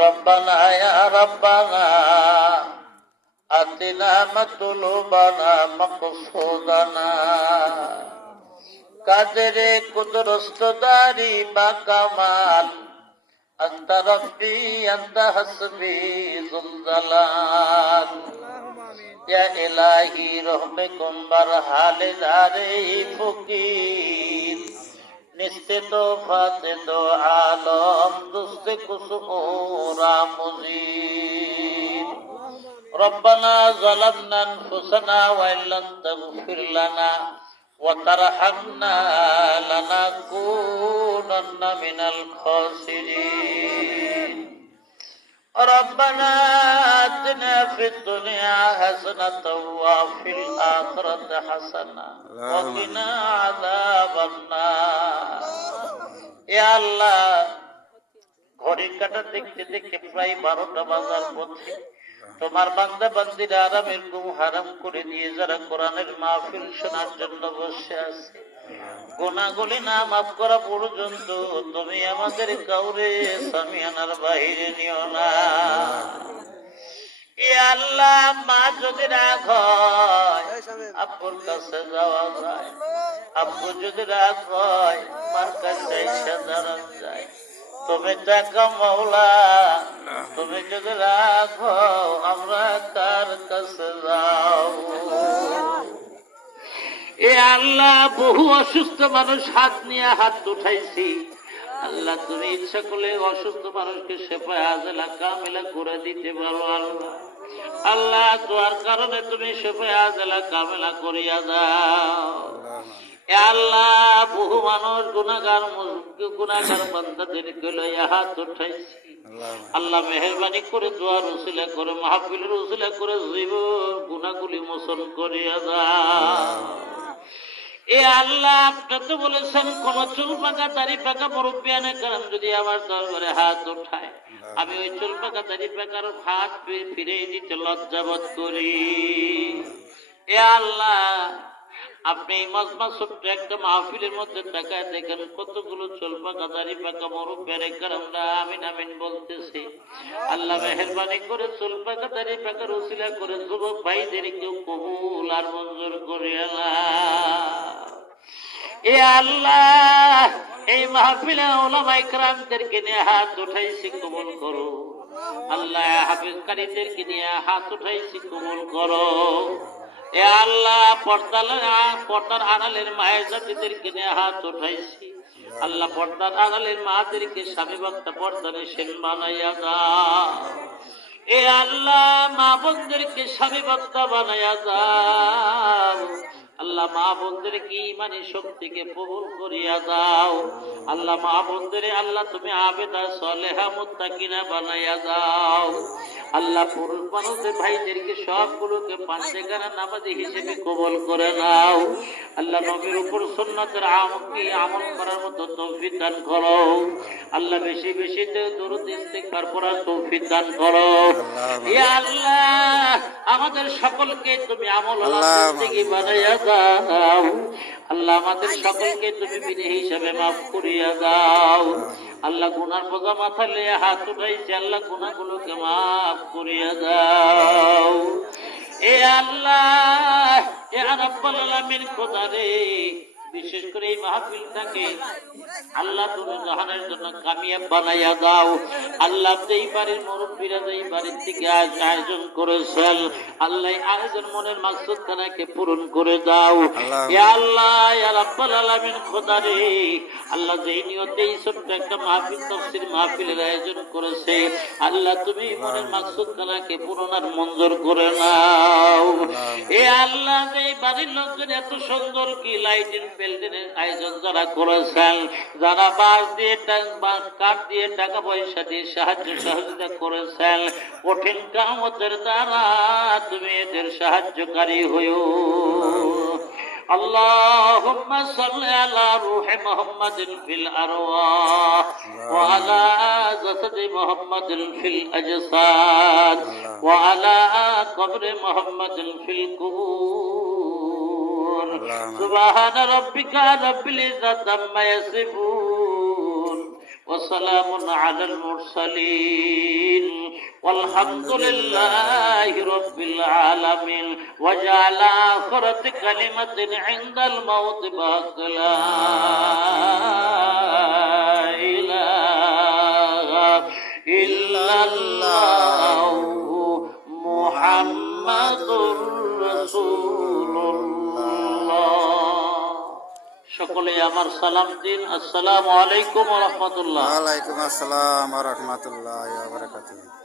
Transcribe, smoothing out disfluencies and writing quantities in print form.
রব্বানা ইয়া রব্বানা আতিনা মাতলুবানা মাকসুদানা কাদরে কুদরতদারি বা কামাল আনতা রব্বি আনতা হাসবি যুল জালাল ইয়া ইলাহি রহমিকুম বারহালে দারে ফকির নিস্তে তো ফাতে তো আলম দুস্তে কুসুরা মুজিব রব্বানা যালামনা আনফুসানা ওয়া ইল্লাম তাগফির লানা ওয়া তারহামনা লানাকুনান্না মিনাল খাসিরিন রব্বানা আতিনা ফিদ দুনিয়া হাসানাতাও ওয়া ফিল আখিরাতি হাসানাহ ওয়া কিনা আযাবান নার ইয়া আল্লাহ ঘড়ির কাঁটা দেখতে দেখতে প্রায় 12টা বাজার পথে তোমার বান্দা বান্দিরা আরামের ঘুম হারাম করে দিয়ে যারা কোরআনের মাহফিল শোনার জন্য বসে আছে গুনাহগুলি না মাফ করা পর্যন্ত তুমি আমাদের কাউরে সামিয়ানার বাহিরে নিও না। ইয়া আল্লাহ মা যদি রাগ হয় আব্বুর কাছে যাওয়া যায়, আব্বু যদি রাগ হয় মার কাছে এসে দাঁড়ান যায়। তুমি টাকা মাওলা, তুমি যদি রাগ হও আমরা কার কাছে যাও? এ আল্লাহ বহু অসুস্থ মানুষ হাত নিয়ে হাত উঠাইছি, আল্লাহ তুমি ইচ্ছা করলে অসুস্থ মানুষকে শেফায়ে আজলা কামিলা করে দিতে পারো। আল্লাহ আল্লাহ তোমার কারণে তুমি শেফায়ে আজলা কামিলা করিয়া দাও। এ আল্লাহ বহু মানুষ গুনাহগার বান্দাদেরকে লইয়া হাত উঠাইছি, আল্লাহ মেহেরবানি করে দোয়ার উসিলা করে মাহফিলের উসিলা করে জীবন গুনাহগুলি মোচন করিয়া দাও। এ আল্লাহ আপনি তো বলেছেন কোন চুল পাকা দাড়ি পাকা মুরব্বিয়ানে কারণ যদি আমার দরবারে হাত উঠায় আমি ওই চুল পাকা দাড়ি পাকার হাত ফিরে দিতে লজ্জাবোধ করি। এ আল্লাহ আপনি এই মজমা ছোট্ট একটা মাহফিলের মধ্যে তাকায় দেখেন কতগুলো চুল পাকা দাড়ি পাকা মুরব্বিয়ানে কারণরা আমিন আমিন বলতেছি। আল্লাহ মেহেরবানি করে চুল পাকা দাড়ি পাকার উসিলা করে যুবক ভাইদেরকেও কবুল আর মঞ্জুর করিয়া নাও। এ আল্লাহ এই মাহফিলে উলামায়ে কেরামদেরকে নিয়ে হাত উঠাইছি কবুল করো। আল্লাহ হাফেজ কারীদেরকে নিয়ে হাত উঠাইছি কবুল করো। এ আল্লাহ পর্দার আড়ালের মায়ের জাতিদেরকে নিয়ে হাত উঠাইছি, আল্লাহ পর্দার আড়ালের মাদেরকে স্বামী বক্তা পর্দার সেন বানাইয়া দাও। এ আল্লাহ মা বোনদেরকে স্বামী বক্তা বানাইয়া দাও। আল্লাহ মা বোনদেরকে ইমানি শক্তিকে কবুল করিয়া দাও। আল্লাহ মা বোনদের আল্লাহ তুমি আবেদা সালেহা মুত্তাকিনা বানাইয়া দাও। আল্লাহ পুরুষ মানুষদের ভাইদেরকে সবগুলোকে পাঁচেগানা নামাজি হিসেবে কবুল করে নাও। আল্লাহ নবীর উপর সুন্নাতের আমল করার মতো তৌফিক দান করো। আল্লাহ বেশি বেশি দরুদ ইস্তিগফার করার তৌফিক দান করো। ইয়া আল্লাহ আমাদের সকলকে তুমি আমলওয়ালা জিন্দেগি বানাইয়া দাও। আল্লাহ আমাদের সকলকে তুমি বিনয়ী হিসেবে মাফ করিয়া দাও। আল্লাহ গুনার বোঝা মাথা লইয়া হাত উঠাইছে, আল্লাহ গুনাহগুলোকে মাফ করিয়া দাও। এ আল্লাহ এ রাব্বুল আলামিন খোদা রে বিশেষ করে এই মাহফিলটাকে আল্লাহ তুমি জাহানের জন্য কামিয়াব বানাইয়া দাও। আল্লাহ যেই বাড়ির মুরব্বীরা যেই বাড়ির থেকে আয়োজন করেছেন আল্লাহ আয়োজন মনের মাকসুদ খানাকে পূরণ করে দাও। ইয়া আল্লাহ ইয়া রাব্বুল আলামিন খোদা রে আল্লাহ যেই নিয়তে এই ছোট্ট একটা মাহফিল তাফসীর মাহফিলের আয়োজন করেছে আল্লাহ তুমি মনের মাকসুদ খানাকে পূরণ আর মঞ্জুর করে নাও। এ আল্লাহ যেই বাড়ির লোকজন এত সুন্দর কি লাইটিং প্যান্ডেলের আয়োজন যারা করেছেন, যারা বাঁশ দিয়ে কাঠ দিয়ে টাকা পয়সা দিয়ে সাহায্য সহযোগিতা করেছেন, কঠিন কামতের দ্বারা তুমি এদের সাহায্যকারী হইও। اللهم صل على روح محمد في الأرواح وعلى جسد محمد في الأجساد وعلى قبر محمد في القبور سبحان ربك رب العزة عما يصفون وسلام على المرسلين والحمد لله رب العالمين وجعل آخرة كلمة عند الموت بحق لا إله إلا الله محمد رسول الله সকলে আমার সালাম দিন আসসালামু আলাইকুম ওয়া রাহমাতুল্লাহ ওয়ালাইকুম আসসালাম ওয়া রাহমাতুল্লাহি ওয়া বারাকাতুহু